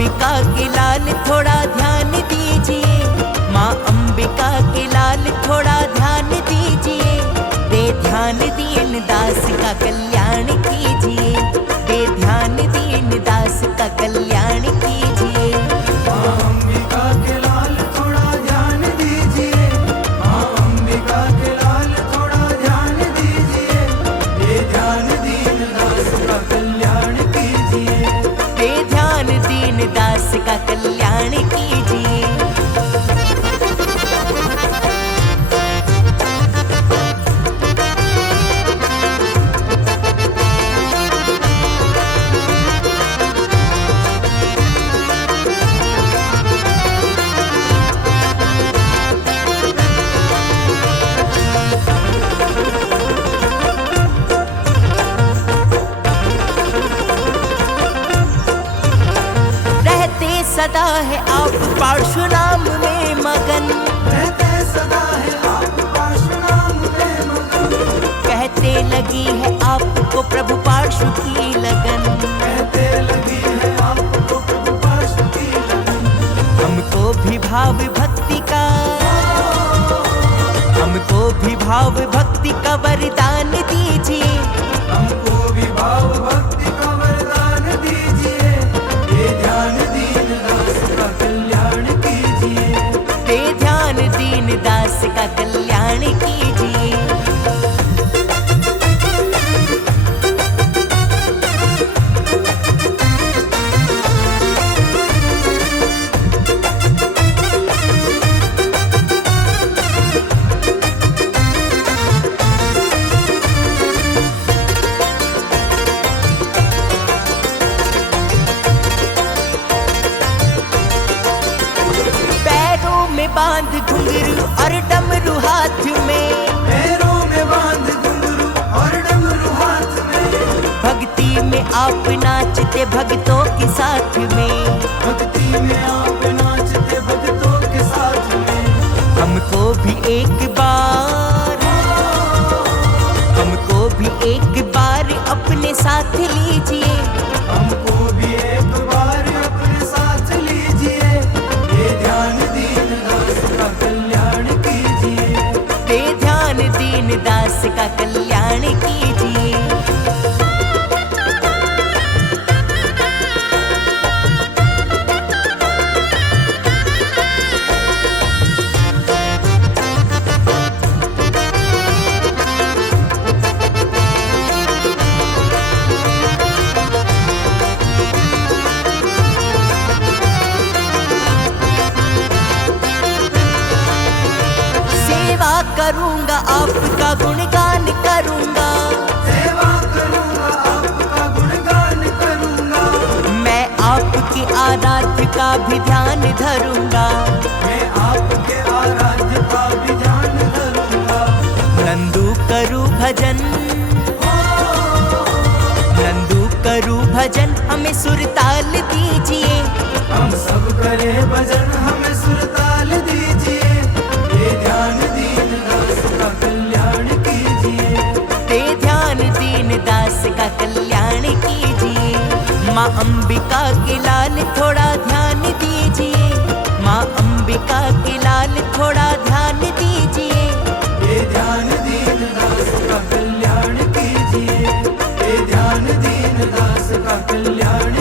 अंबिका के लाल थोड़ा ध्यान दीजिए, माँ अंबिका के लाल थोड़ा ध्यान दीजिए। दे ध्यान दीन दास का कल्याण कीजिए, दे ध्यान दीन दास का कल्याण कीजिए। माँ अंबिका के लाल थोड़ा ध्यान दीजिए, माँ अंबिका के लाल थोड़ा ध्यान दीजिए। दे ध्यान दीन दास का कल्याण कीजिए, दे ध्यान दीन दास का कल्याण कीजिए। रहते सदा है आप परशुराम में मगन, रहते सदा है आप परशुराम में मगन। कहते लगी है आपको प्रभु पार्शु की लगन। कहते लगी है आपको प्रभु पार्शु की लगन। हमको भी भाव भक्ति का, हमको भी भाव भक्ति का वरदान दीजिए, हमको भी भाव भक्ति का वरदान दीजिए। ये ध्यान दीन दास का कल्याण कीजिए, दे ध्यान दीन दास का कल्याण कीजिए। पैरों में बांध घुंघरू और डमरू हाथ में, पैरों में बांध घुंघरू और डमरू हाथ में। भक्ति में आप नाचते भक्तों के साथ में, भक्ति में आप नाचते भक्तों के साथ में। हमको भी एक बार, हमको भी एक बार अपने साथ लीजिए, हमको भी एक बार अपने साथ लीजिए। ये ध्यान दीन दास का कल्याण कीजिए, दे ध्यान दीन दास का कल्याण कीजिए। सेवा करूंगा आपका गुणगान करूंगा, सेवा करूंगा आपका गुणगान करूंगा। मैं आपके आराध्य का भी ध्यान धरूंगा, मैं आपके आराध्य का भी ध्यान धरूंगा। नंदू करूं भजन, नंदू करूं भजन, हमें सुरताल दीजिए, हम सब करें भजन हमें सुरताल दीजिए। ये ध्यान दीन दास का कल्याण कीजिए, दे ध्यान दीन दास का कल्याण कीजिए। माँ अंबिका के लाल थोड़ा ध्यान दीजिए, माँ अंबिका के लाल थोड़ा ध्यान दीजिए। ये ध्यान दीन दास का कल्याण कीजिए, ये ध्यान दीन दास का कल्याण